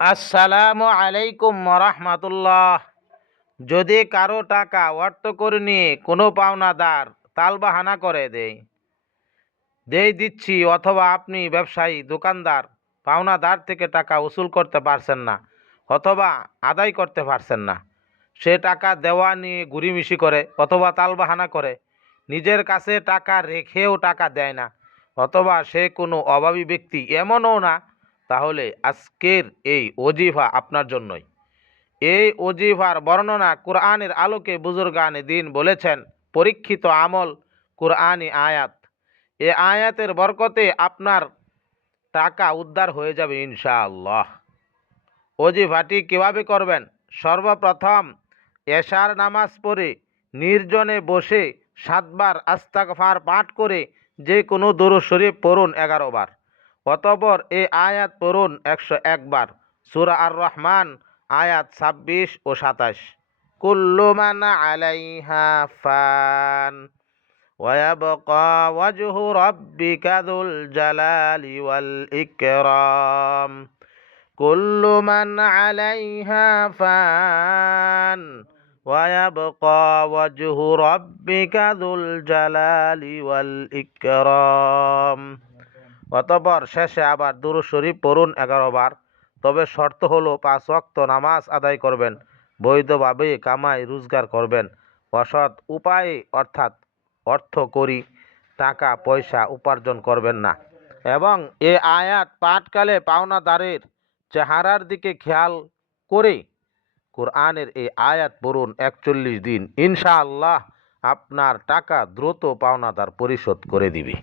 আসসালামু আলাইকুম রাহমাতুল্লাহ। যদি কারো টাকা অর্থ করে নিয়ে কোনো পাওনাদার তালবাহানা করে দিচ্ছি, অথবা আপনি ব্যবসায়ী দোকানদার পাওনাদার থেকে টাকা উসুল করতে পারছেন না অথবা আদায় করতে পারছেন না, সে টাকা দেওয়া নিয়ে ঘুরিমিশি করে অথবা তালবাহানা করে, নিজের কাছে টাকা রেখেও টাকা দেয় না, অথবা সে কোনো অভাবী ব্যক্তি এমনও না, তাহলে আজকের এই ওজিফা আপনার জন্যই। এই ওজিফার বর্ণনা কুরআনের আলোকে বুজুর্গানে দিন বলেছেন পরীক্ষিত আমল, কুরআনি আয়াত। এ আয়াতের বরকতে আপনার টাকা উদ্ধার হয়ে যাবে ইনশাআল্লাহ। ওজিফাটি কিভাবে করবেন? সর্বপ্রথম এশার নামাজ পড়ে নির্জনে বসে 7 বার আস্তাগফার পাঠ করে যে কোনো দুরূদ শরীফ পড়ুন 11 বার। অতঃপর এই আয়াত পড়ুন 101 বার। সূরা আর রহমান আয়াত 26 ও 27। কুল্লু মান আলাইহা ফান ওয়ায়াবকা ওয়াজহু রাব্বিকা যুল জালালি ওয়াল ইকরাম। কুল্লু মান আলাইহা ফান ওয়ায়াবকা ওয়াজহু রাব্বিকা যুল জালালি ওয়াল ইকরাম। অতঃপর শেষে আবার দুরূদ শরীফ পড়ুন 11 বার। তবে শর্ত হলো 5 ওয়াক্ত নামাজ আদায় করবেন, বৈধভাবে কামাই রোজগার করবেন, অসৎ উপায়ে অর্থাৎ অর্থ করি টাকা পয়সা উপার্জন করবেন না, এবং এ আয়াত পাঠকালে পাওনাদারের চেহারার দিকে খেয়াল করে কোরআনের এই আয়াত পড়ুন 41 দিন। ইনশাআল্লাহ আপনার টাকা দ্রুত পাওনাদার পরিশোধ করে দিবে।